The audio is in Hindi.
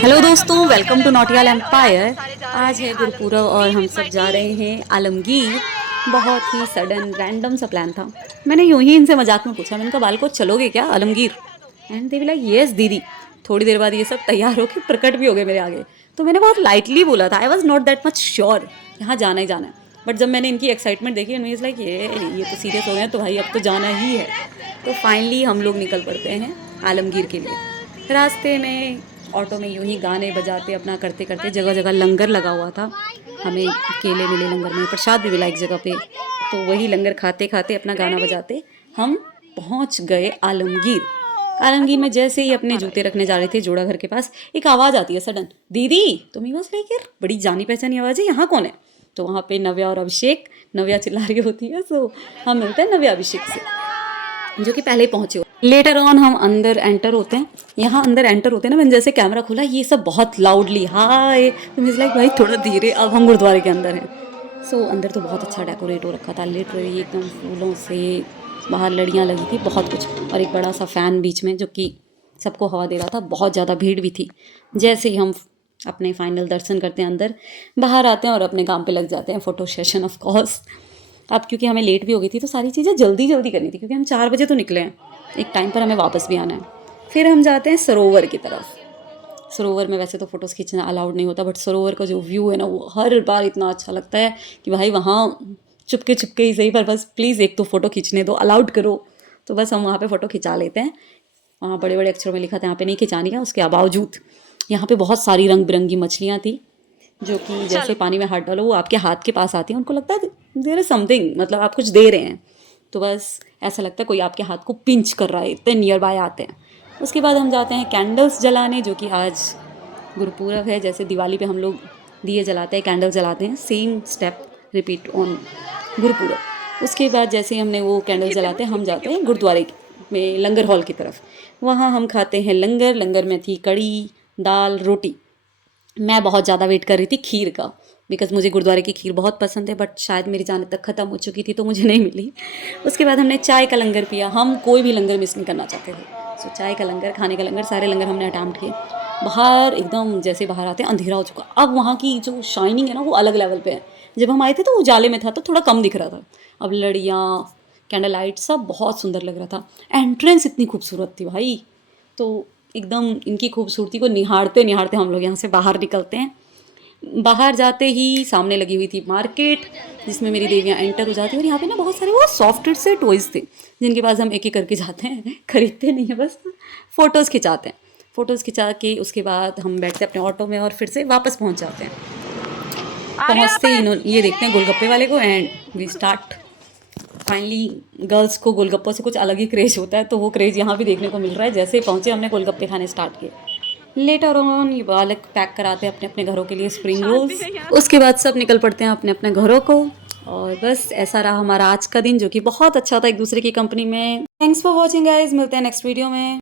हेलो दोस्तों, वेलकम टू नॉटियाल एम्पायर। आज है गुरुपूरब और हम सब जा रहे हैं आलमगीर। बहुत ही सडन रैंडम सा प्लान था। मैंने यूं ही इनसे मजाक में पूछा, मैंने कहा बाल को चलोगे क्या Alamgir? And they be like yes दीदी। थोड़ी देर बाद ये सब तैयार होकर प्रकट भी हो गए मेरे आगे। तो मैंने बहुत लाइटली बोला था, I was not that much sure यहाँ जाना ही जाना है। बट जब मैंने इनकी एक्साइटमेंट देखी एंड इज़ लाइक ये तो सीरियस हो गए हैं, तो भाई अब तो जाना ही है। तो फाइनली हम लोग निकल पड़ते हैं आलमगीर के लिए। रास्ते में ऑटो में यूं ही गाने बजाते अपना करते करते, जगह जगह लंगर लगा हुआ था। हमें केले मिले लंगर में, प्रसाद भी मिला एक जगह पे। तो वही लंगर खाते खाते अपना गाना बजाते हम पहुंच गए आलमगीर। आलमगीर में जैसे ही अपने जूते रखने जा रहे थे जोड़ा घर के पास, एक आवाज़ आती है सडन, दीदी। तो मैं बस लाइक यार बड़ी जानी पहचानी आवाज़ है, यहाँ कौन है? तो वहाँ पे नव्या और अभिषेक। नव्या चिल्ला रही होती है, सो हम मिलते हैं नव्या अभिषेक से, जो कि पहले ही पहुंचे हो। लेटर ऑन हम अंदर एंटर होते हैं। यहाँ अंदर एंटर होते हैं ना, मैंने जैसे कैमरा खोला ये सब बहुत लाउडली हाय, तो मैं लाइक भाई थोड़ा धीरे, अब हम गुरुद्वारे के अंदर हैं। सो अंदर तो बहुत अच्छा डेकोरेट हो रखा था, लिटरली एकदम फूलों से। बाहर लड़ियाँ लगी थी, बहुत कुछ, और एक बड़ा सा फ़ैन बीच में जो कि सबको हवा दे रहा था। बहुत ज़्यादा भीड़ भी थी। जैसे ही हम अपने फाइनल दर्शन करते हैं अंदर, बाहर आते हैं और अपने काम पे लग जाते हैं, फ़ोटो सेशन ऑफ कोर्स। अब क्योंकि हमें लेट भी हो गई थी तो सारी चीज़ें जल्दी जल्दी करनी थी, क्योंकि हम 4 बजे तो निकले हैं, एक टाइम पर हमें वापस भी आना है। फिर हम जाते हैं सरोवर की तरफ। सरोवर में वैसे तो फ़ोटोज़ खींचना अलाउड नहीं होता, बट सरोवर का जो व्यू है ना, वो हर बार इतना अच्छा लगता है कि भाई वहाँ चुपके चुपके ही सही, पर बस प्लीज़ एक तो फ़ोटो खींचने दो, अलाउड करो। तो बस हम वहाँ पे फ़ोटो खिंचा लेते हैं। वहाँ बड़े बड़े अक्षरों में लिखा था यहाँ पे नहीं खिंचानी है। उसके बावजूद यहाँ पे बहुत सारी रंग बिरंगी मछलियाँ थी, जो कि जैसे पानी में हाथ डालो वो आपके हाथ के पास आती हैं। उनको लगता है देयर इज समथिंग, मतलब आप कुछ दे रहे हैं, तो बस ऐसा लगता है कोई आपके हाथ को पिंच कर रहा है, इतने नियर बाय आते हैं। उसके बाद हम जाते हैं कैंडल्स जलाने, जो कि आज गुरुपूरब है। जैसे दिवाली पे हम लोग दिए जलाते हैं, कैंडल जलाते हैं, same step repeat on Gurpurab. उसके बाद जैसे हमने वो कैंडल जलाते हैं, हम जाते हैं गुरुद्वारे में लंगर हॉल की तरफ। वहाँ हम खाते हैं लंगर। लंगर में थी कड़ी, दाल, रोटी। मैं बहुत ज़्यादा वेट कर रही थी खीर का, बिकॉज़ मुझे गुरुद्वारे की खीर बहुत पसंद है, बट शायद मेरी जाने तक ख़त्म हो चुकी थी तो मुझे नहीं मिली। उसके बाद हमने चाय का लंगर पिया। हम कोई भी लंगर मिस नहीं करना चाहते थे, सो चाय का लंगर, खाने का लंगर, सारे लंगर हमने अटैम्प्ट किए। बाहर एकदम जैसे बाहर आते हैं अंधेरा हो चुका। अब वहाँ की जो शाइनिंग है ना, वो अलग लेवल पे है। जब हम आए थे तो उजाले में था तो थोड़ा कम दिख रहा था। अब लड़ियाँ, कैंडल लाइट, सब बहुत सुंदर लग रहा था। एंट्रेंस इतनी खूबसूरत थी भाई, तो एकदम इनकी खूबसूरती को निहारते निहारते हम लोग यहाँ से बाहर निकलते हैं। बाहर जाते ही सामने लगी हुई थी मार्केट, जिसमें मेरी देवियाँ एंटर हो जाती हैं। और यहाँ पे ना बहुत सारे वो सॉफ्टवेयर से टॉयज़ थे, जिनके पास हम एक एक करके जाते हैं, खरीदते नहीं है, बस फ़ोटोज़ खिंचाते हैं। फ़ोटोज़ खिंचा के उसके बाद हम बैठते हैं अपने ऑटो में और फिर से वापस पहुँच जाते हैं। पहुँचते ही इन्होंने ये देखते हैं गोलगप्पे वाले को, and we start. Finally girls को गोलगप्पों से कुछ अलग ही क्रेज होता है, तो वो क्रेज यहाँ भी देखने को मिल रहा है। जैसे ही पहुँचे हमने गोलगप्पे खाने स्टार्ट किए। लेटर ऑन ये बालक पैक कराते हैं अपने अपने घरों के लिए स्प्रिंग रोल्स। उसके बाद सब निकल पड़ते हैं अपने अपने घरों को। और बस ऐसा रहा हमारा आज का दिन, जो कि बहुत अच्छा था एक दूसरे की कंपनी में। थैंक्स फॉर वॉचिंग गाइज, मिलते हैं नेक्स्ट वीडियो में।